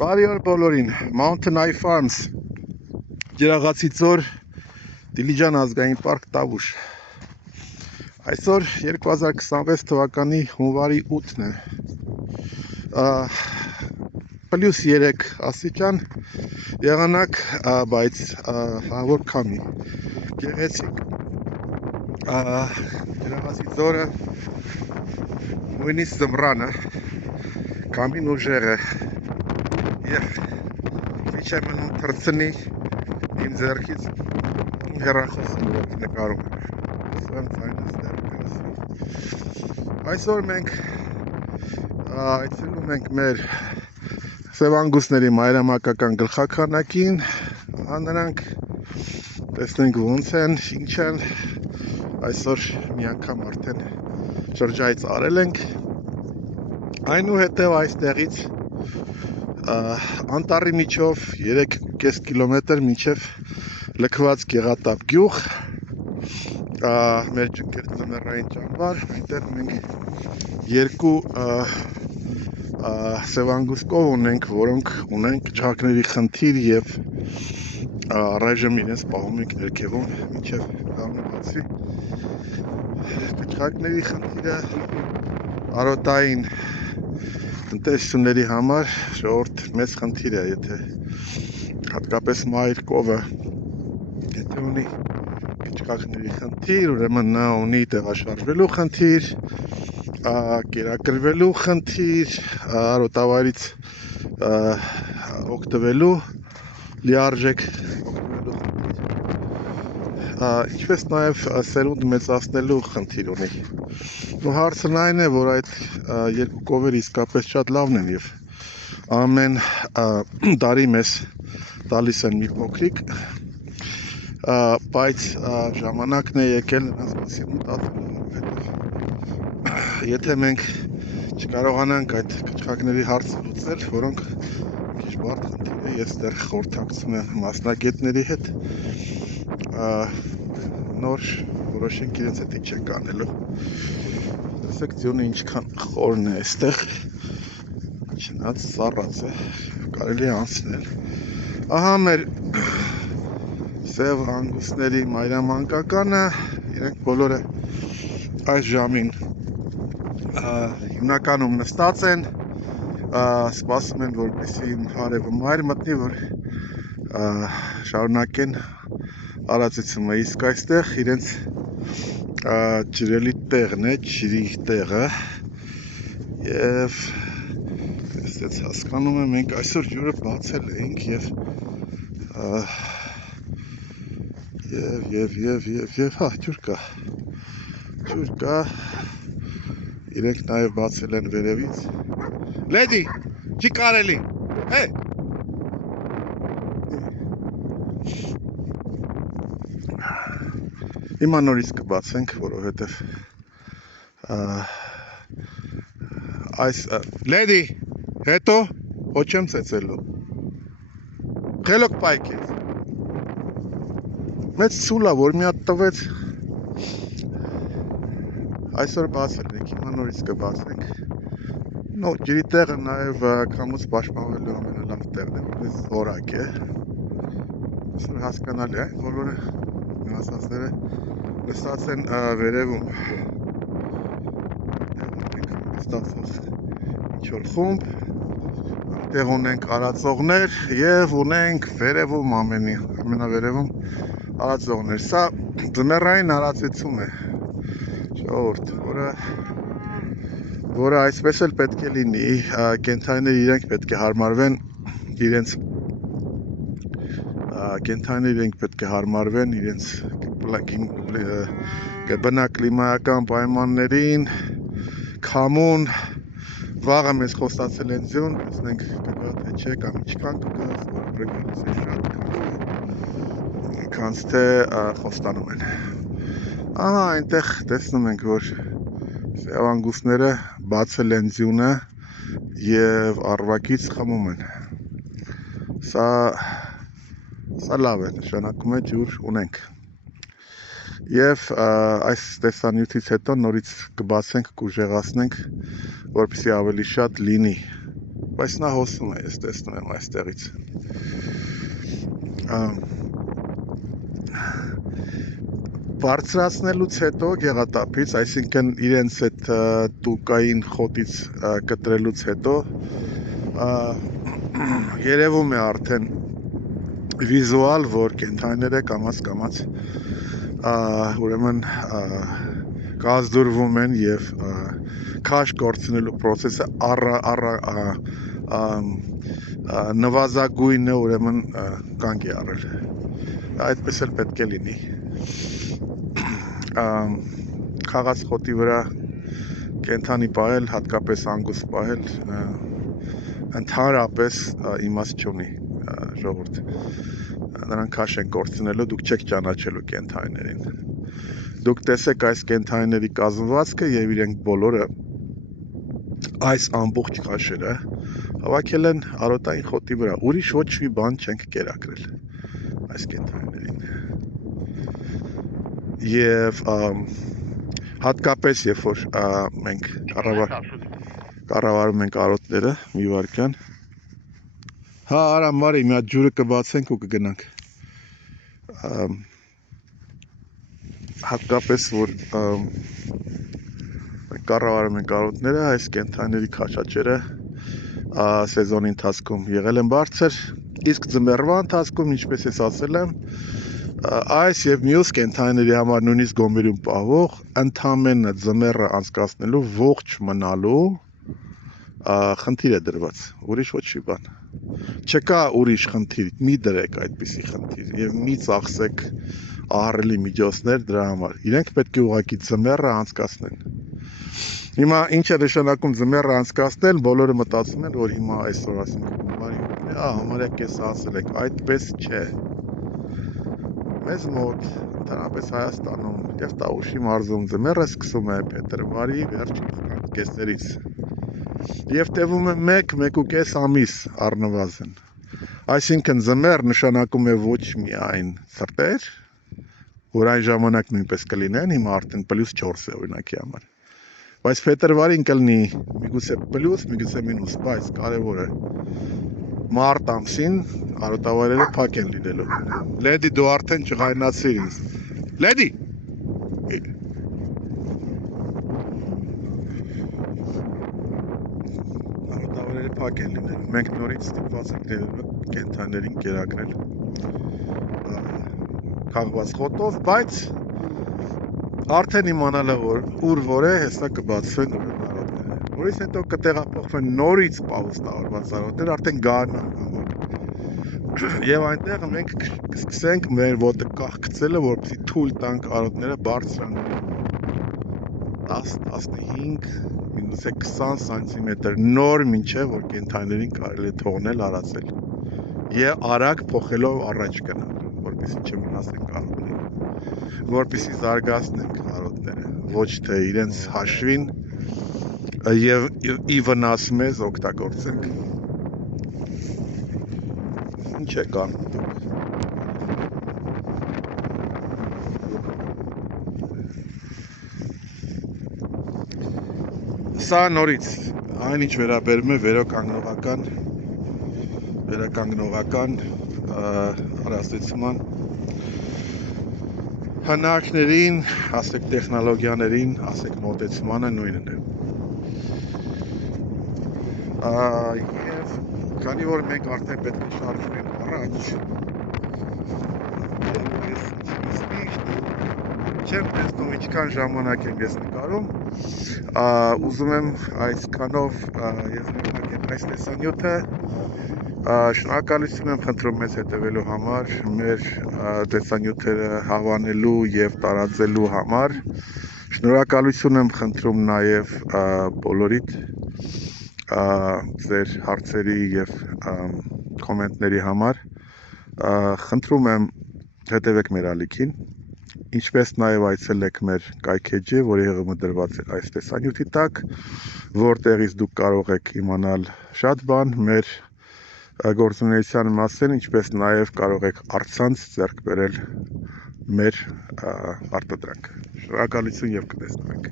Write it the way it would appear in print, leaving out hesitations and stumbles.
Բարի օր բոլորին, Mountain Eye Farms, Ջրաղացի ծոր, Դիլիջան ազգային պարկ Տավուշ։ Այսօր 2026 թվականի հունվարի 8-ն է, +3 աստիճան եղանակ, բայց հավոր քամի, գեղեցիկ, Ջրաղացի ծորը, նույնիսկ ձմռանը, քամին ուժեղ է, և քիչ է մնում թռցնի իմ ձեռքից հեռախոսը, որով նկարում եմ, ասեմ ձայնս դեռ կլսվի։ Այսօր մենք այցելում ենք մեր սևանգուստների մայրամակական գլխաքանակին, նրանք տեսնենք ոնց են, ինչ են, այսօր մի անգամ արդեն շրջայց արել ենք, այնուհետև այստեղից անտառի միջով 3.5 կիլոմետր մինչև լքված Գեղատապ գյուղ, մեր ձմեռային ճամբար, այնտեղ մենք երկու սևանգուստով ունենք, որոնք ունեն կճղակների խնդիր և առայժմ իրենց պահում ենք ներքևում մինչև լավն բացի։ Կճղակների խնդիրը արոտային տնտեսությունների համար ժողովուրդ մեծ խնդիր է, եթե հատկապես մայր կովը եթե ունի կճղակների խնդիր, ուրեմն նա ունի տեղաշարժվելու խնդիր, կերակրվելու խնդիր, արոտավայրից օգտվելու լիարժեք օգտվելու խնդիր, ինչպես նաև սերունդ մեծացնելու խնդիր ունի։ Ու հարցն այն է, որ այդ երկու կովերը իսկապես շատ լավն են և ամեն տարի մեզ տալիս են մի փոքրիկ, բայց ժամանակն է եկել նրանց մասին մտածելու, որովհետև եթե մենք չկարողանանք այդ կճղակների հարցը լուծել, որոնք քիչ բարդ խնդիր է, ես դեռ խորհրդակցում եմ մասնագետների հետ, նոր որոշենք իրենց հետ ինչ ենք անելու։ Տեսեք ձյունը ինչքան խորն է այստեղ, չնայած սառած է, կարելի է անցնել։ Ահա մեր սև հանգուստների մայրամանկականը, իրենք բոլորը այս ժամին հիմնականում նստած են, սպասում են, որպեսզի հարևը մայր մտնի, որ շարունակեն արածությունը, իսկ այստեղ իրենց ջրելի տեղն է, ջրի տեղը, և այստեղ հասկանում եմ, մենք այսօր ջուրը բացել էինք և հա, ջուր կա, իրենք նաև բացել են վերևից, լեդի, չի կարելի, հիմա նորից կբացենք, որովհետև այս լեդի, հետո ոչ եմ ծեծելու, խելոք պայքեց, մեծ ցուլա, որ մի հատ տվեց, այսօր բացել ենք, հիմա նորից կբացենք, ջրի տեղը նաև քամուց պաշտպանվելու ամենալավ տեղն է, որպես զորակ է, այսօր հասկանալի է, բոլորը մնացածները նստած են վերևում, ստացած ինչ-որ խումբ, տեղ ունենք արածողներ և ունենք վերևում ամենավերևում արածողներ, սա ձմեռային արածեցում է, ժողովուրդ, որը այսպես էլ պետք է լինի, կենդանիները իրենք պետք է հարմարվեն իրենց բնակլիմայական պայմաններին, քամուն, վաղը մեզ խոստացել են ձյուն, տեսնենք կգա թե չէ, կամ ինչքան կգա, որը գալիս է շատ քանց թե խոստանում են։ Ահա այնտեղ տեսնում ենք, որ սևանգուստները բացել են ձյունը և առվակից խմում են։ Սա լավ է, նշանակում է ջուր ունենք։ Եվ այս տեսանյութից հետո նորից կբացենք, կուժեղացնենք, որպեսզի ավելի շատ լինի։ Բայց նա հոսում է, ես տեսնում եմ այստեղից։ Բարձրացնելուց հետո գեղատափից, այսինքն իրենց այդ տուկային խոտից կտրելուց հետո երևում է արդեն վիզուալ, որ կենդանիները կամաց ուրեմն կազդուրվում են եւ քաշ կորցնելու process-ը նվազագույնը ուրեմն կանգ է առել։ Այդպես էլ պետք է լինի։ Խաղաց խոտի վրա կենդանի պահել, հատկապես անգուստ պահել, ընդհանրապես իմաստ չունի, ժողովուրդ։ Նրանք քաշ են կորցնելու, դուք չեք ճանաչելու կենդանիներին։ Դուք տեսեք այս կենդանիների կազմվածքը եւ իրենք բոլորը այս ամբողջ քաշերը հավաքել են արոտային խոտի վրա։ Ուրիշ ոչ մի բան չենք կերակրել այս կենդանիներին։ Եվ հատկապես երբ որ մենք կառավարում ենք արոտները, մի վարքյան։ Հա, արա Մարի, մի հատ ջուրը կբացենք ու կգնանք։ Հատկապես որ մենք կառավարում ենք արոտները, այս կենդանիների քաշաճերը սեզոնի ընթացքում եղել են բարձր, իսկ ձմեռվա ընթացքում, ինչպես ես ասել եմ, այս եւ մյուս կենդանիների համար նույնիսկ գոմերում պահվող ընդամենը ձմեռը անցկացնելու ողջ մնալու խնդիր է դրված, ուրիշ ոչ մի բան։ Չկա ուրիշ խնդիր, մի դրեք այդպիսի խնդիր եւ մի ծախսեք ահռելի միջոցներ դրա համար։ Իրենք պետք է ուղղակի ձմեռը անցկացնեն։ Հիմա ինչ է նշանակում ձմեռը անցկացնել, բոլորը մտածում են, որ հիմա այսօր ասենք Մարի, համարյա կես ասել եք, այդպես չէ։ Մեզ մոտ, ընդհանրապես Հայաստանում եւ Տավուշի մարզում ձմեռը սկսում է փետրվարի վերջին կեսերից եւ տևում է 1-1.5 ամիս առնվազն։ Այսինքն ձմեռ նշանակում է ոչ միայն սրտեր, որ այն ժամանակ նույնպես կլինեն, հիմա արդեն +4 է օրինակի համար։ Բայց փետրվարին կլինի միգուցե պլյուս, միգուցե մինուս, բայց կարևորը մարտ ամսին արոտավայրերը փակ են լինելու։ Լեդի դու արդեն չղայնացիր ինձ։ Լեդի։ Արոտավայրերը փակ են լինելու։ Մենք նորից ստիպված ենք լինելու կենդանիներին կերակրել քաղված խոտով, բայց արդեն իմանալը որ ուր որ է, հեսա կբացվեն արոտները։ Որից հետո կտեղափոխվեն նորից պահուստավորված արոտներ, արդեն գարնան համար։ Եվ այնտեղ մենք կսկսենք մեր ոտը կախկցելը, որպեսզի թույլ տանք արոտները բարձրանալու 10-15, մինուսե 20 սանտիմետր նոր մինչև որ կենդանիներին կարելի է թողնել արածել։ Եվ արագ փոխելով առաջ գնալ, որպեսզի չմնասենք արոտները, որպեսզի զարգացնենք արոտները, ոչ թե իրենց հաշվին եւ ի վնաս մեզ օգտագործենք։ Ինչ է կանում դուք։ Սա նորից այնինչ վերաբերում է վերականգնողական հարստացման հնարքներին, ասեք տեխնոլոգիաներին, ասեք մոտեցմանը նույնն է։ Եվ քանի որ մենք արդեն պետք է շարժվենք առաջ, չեմ տեսնում ինչքան ժամանակ եմ ես նկարում, ուզում եմ այսքանով ես նշանակեմ այս տեսանյութը, շնորհակալություն եմ խնդրում մեզ հետևելու համար, մեր տեսանյութերը հավանելու եւ տարածելու համար, շնորհակալություն եմ խնդրում նաեւ բոլորիդ ձեր հարցերի եւ կոմենտների համար, խնդրում եմ հետևեք մեր ալիքին, ինչպես նաև այցելեք մեր կայքեջը, որի հեղումը դրված է այս տեսանյութի տակ, որտեղից դուք կարող եք իմանալ շատ բան մեր գործունեության մասին, ինչպես նաև կարող եք առցանց ձեռք բերել մեր արտադրանքը։ Շնորհակալություն եւ կտեսնվենք։